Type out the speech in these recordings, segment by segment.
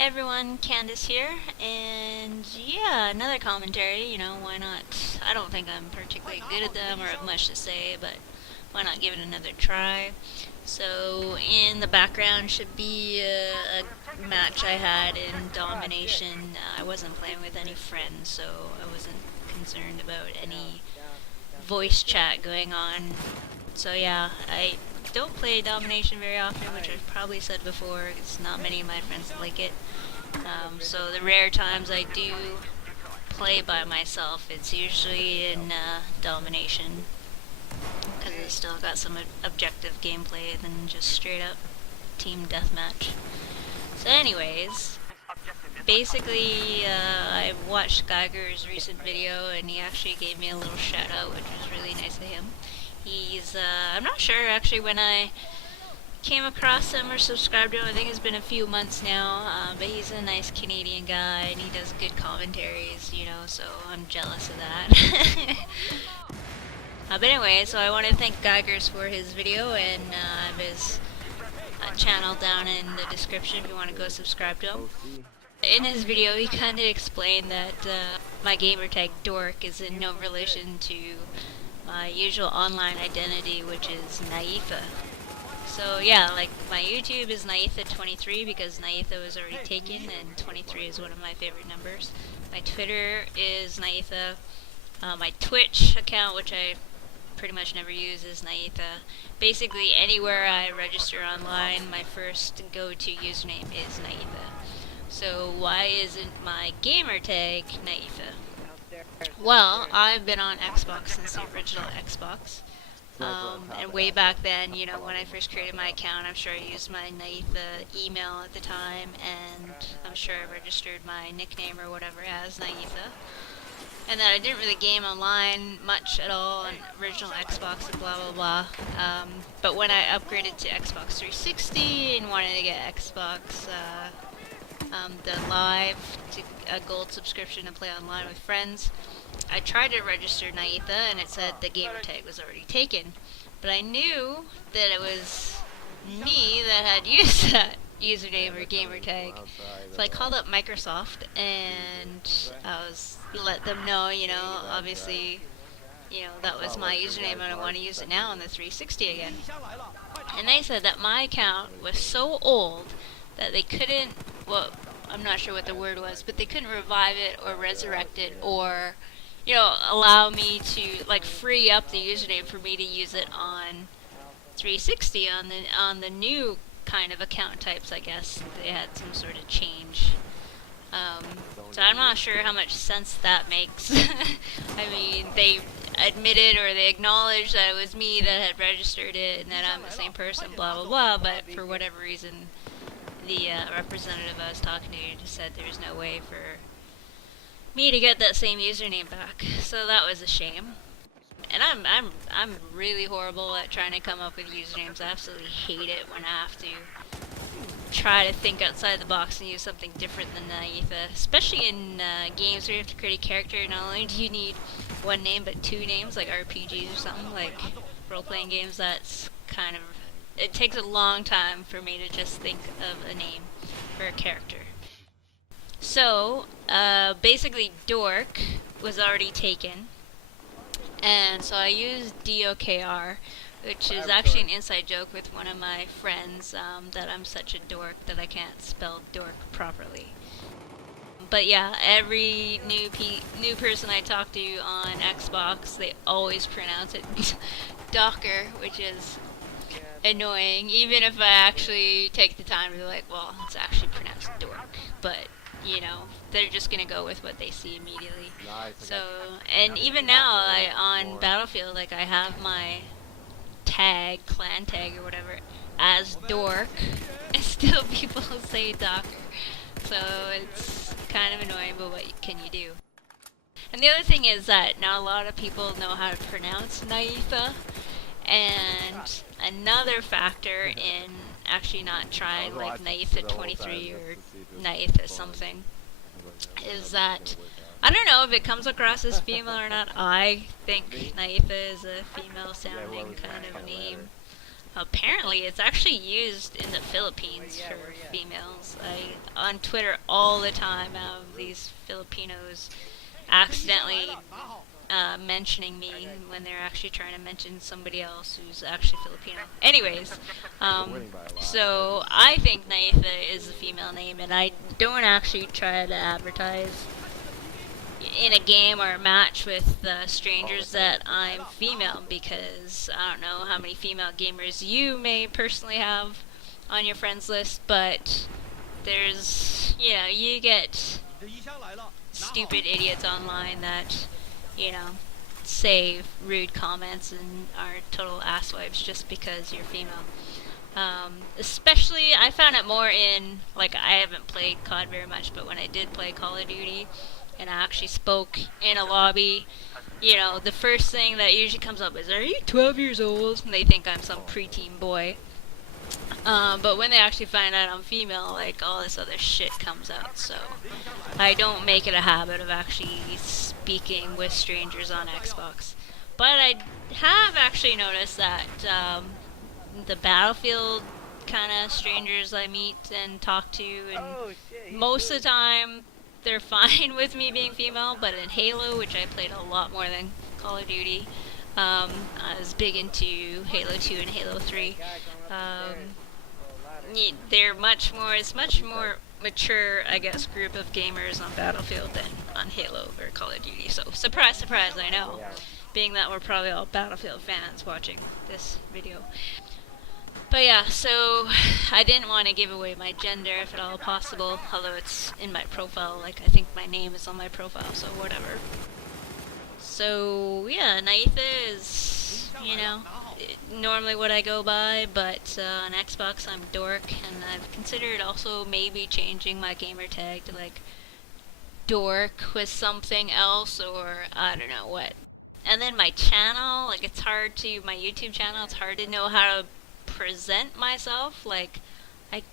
Everyone, Candace here, and yeah, another commentary, why not? I don't think I'm particularly good at them or have much to say, but why not give it another try? So, in the background should be a match I had in Domination. I wasn't playing with any friends, so I wasn't concerned about any voice chat going on. So yeah, I don't play Domination very often, which I've probably said before. It's not many of my friends like it. So the rare times I do play by myself, it's usually in Domination, because it's still got some objective gameplay than just straight up team deathmatch. So anyways, basically I watched Geiger's recent video and he actually gave me a little shout out, which was really nice of him. He's, I'm not sure actually when I came across him or subscribed to him. I think it's been a few months now, but he's a nice Canadian guy and he does good commentaries, so I'm jealous of that. But anyway, so I want to thank Geigers for his video, and I have his channel down in the description if you want to go subscribe to him. In his video, he kind of explained that my gamertag Dork is in no relation to my usual online identity, which is Nietha. So yeah, like my YouTube is Nietha23 because Nietha was already taken, and 23 is one of my favorite numbers. My Twitter is Nietha. My Twitch account, which I pretty much never use, is Nietha. Basically, anywhere I register online, my first go-to username is Nietha. So why isn't my gamertag Nietha? Well, I've been on Xbox since the original Xbox. And way back then, when I first created my account, I'm sure I used my Nietha email at the time, and I'm sure I registered my nickname or whatever as Nietha. And that I didn't really game online much at all on original Xbox and blah blah blah. But when I upgraded to Xbox 360 and wanted to get Xbox the Live, to a gold subscription to play online with friends, I tried to register Nietha and it said the gamertag was already taken. But I knew that it was me that had used that username or gamertag. So I called up Microsoft and I let them know, obviously, that was my username and I want to use it now on the 360 again. And they said that my account was so old that they couldn't, well, I'm not sure what the word was, but they couldn't revive it or resurrect it or, allow me to, free up the username for me to use it on 360 on the new kind of account types. I guess they had some sort of change. So I'm not sure how much sense that makes. I mean, they admitted or they acknowledged that it was me that had registered it and that I'm the same person, blah blah blah, but for whatever reason the representative I was talking to just said there's no way for me to get that same username back. So that was a shame. And I'm really horrible at trying to come up with usernames. I absolutely hate it when I have to try to think outside the box and use something different than Nietha, especially in games where you have to create a character. Not only do you need one name, but two names, like RPGs or something, like role-playing games. That's kind of, it takes a long time for me to just think of a name for a character. So, basically Dork was already taken, and so I used DOKR, which is actually an inside joke with one of my friends, that I'm such a dork that I can't spell dork properly. But yeah, every new person I talk to on Xbox, they always pronounce it Dokr, which is annoying, even if I actually take the time to be like, well, it's actually pronounced dork, but they're just gonna go with what they see immediately. So, and even now, on Battlefield, I have my tag, clan tag or whatever, as Dork, and still people say Dokr. So it's kind of annoying, but what can you do? And the other thing is that now a lot of people know how to pronounce Nietha, and another factor in actually not trying Nietha 23 or Nietha something is that I don't know if it comes across as female or not. I think Nietha is a female sounding kind of name. Apparently, it's actually used in the Philippines for females. On Twitter all the time have these Filipinos accidentally mentioning me when they're actually trying to mention somebody else who's actually Filipino. Anyways, so I think Nietha is a female name, and I don't actually try to advertise in a game or a match with strangers that I'm female, because I don't know how many female gamers you may personally have on your friends list, but there's, you get stupid idiots online that, say rude comments and are total asswipes just because you're female. Especially, I found it more in, like, I haven't played COD very much, but when I did play Call of Duty, and I actually spoke in a lobby, the first thing that usually comes up is, "Are you 12 years old?" And they think I'm some preteen boy. But when they actually find out I'm female, like, all this other shit comes out, so I don't make it a habit of actually speaking with strangers on Xbox. But I have actually noticed that the Battlefield kind of strangers I meet and talk to, and most of the time they're fine with me being female, but in Halo, which I played a lot more than Call of Duty, I was big into Halo 2 and Halo 3. It's much more mature, I guess, group of gamers on Battlefield than on Halo or Call of Duty. So, surprise, surprise, I know. Being that we're probably all Battlefield fans watching this video. But yeah, so I didn't want to give away my gender if at all possible, although it's in my profile, like I think my name is on my profile, so whatever. So yeah, Nietha is, normally what I go by, but on Xbox I'm Dork, and I've considered also maybe changing my gamer tag to like Dork with something else, or I don't know what. And then my channel, like my YouTube channel, it's hard to know how to present myself. Like,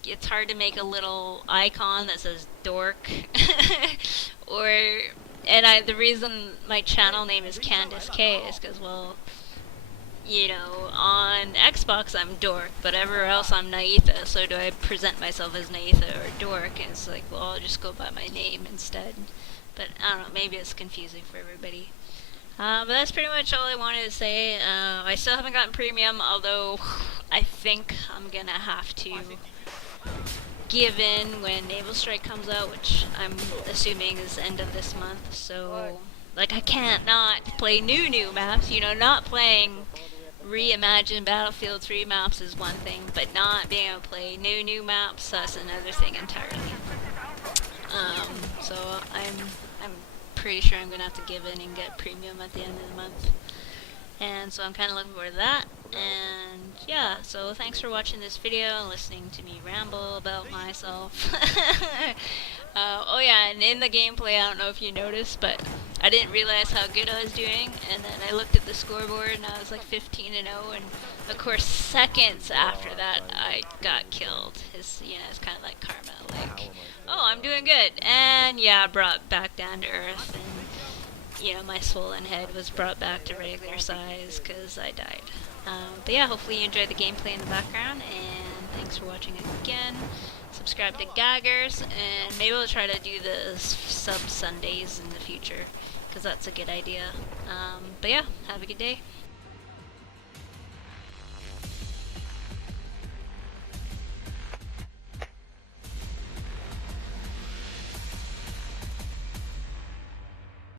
it's hard to make a little icon that says dork the reason my channel name is Candice K is because, well, on Xbox I'm Dork, but everywhere else I'm Nietha, so do I present myself as Nietha or Dork? And it's like, well, I'll just go by my name instead. But I don't know, maybe it's confusing for everybody. But that's pretty much all I wanted to say. I still haven't gotten premium, although I think I'm gonna have to give in when Naval Strike comes out, which I'm assuming is the end of this month. So, like, I can't not play new maps. Not playing reimagined Battlefield 3 maps is one thing, but not being able to play new maps, that's another thing entirely. So I'm pretty sure I'm gonna have to give in and get premium at the end of the month. And so I'm kind of looking forward to that. And yeah, so thanks for watching this video and listening to me ramble about myself. Oh yeah, and in the gameplay, I don't know if you noticed, but I didn't realize how good I was doing, and then I looked at the scoreboard and I was like 15-0, and of course seconds after that I got killed. It's kind of like karma, like, oh, I'm doing good, and yeah, brought back down to earth, and my swollen head was brought back to regular size because I died. But yeah, hopefully you enjoyed the gameplay in the background, and thanks for watching again. Subscribe to Gaggers, and maybe we'll try to do the sub Sundays in the future, because that's a good idea. But yeah, have a good day.